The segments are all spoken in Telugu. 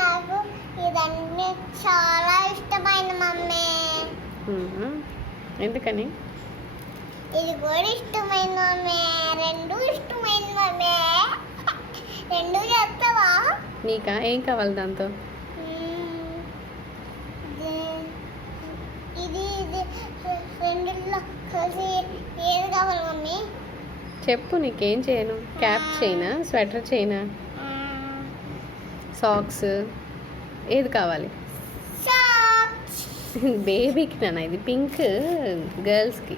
నాకు ఇదన్నీ చాలా ఇష్టమైన మమ్మీ. ఎందుకని? ఇది కూడా ఇష్టమైన మమ్మీ, రెండు ఇష్టమైన మమ్మీ. రెండు చేస్తావా? నీకా ఏం కావాలి దాంతో? ఇది ఇది రెండిట్లో కలిసి ఏది కావాలి మమ్మీ? చెప్పు, నీకేం చేయను? క్యాప్ చేయనా, స్వెటర్ చేయనా, సాక్స్ ఏది కావాలి? బేబీకి నాన్న, ఇది పింక్ గర్ల్స్కి,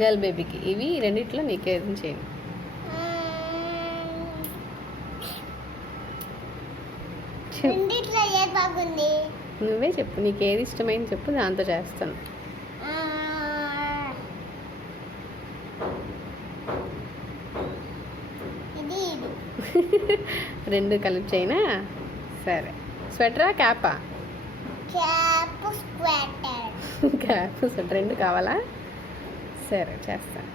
గర్ల్ బేబీకి. ఇవి రెండిట్లో నీకేం చేయను. రెండిట్లో ఏది బాగుంది? నువ్వే చెప్పు, నీకు ఏది ఇష్టమైంది చెప్పు, దాంతో చేస్తాను. ఇది రెండు కలిపి చేయనా? సరే. స్వెటరా క్యాపా? Cap sweater. క్యాప్ స్వెటర్ రెండు కావాలా? సరే చేస్తాను.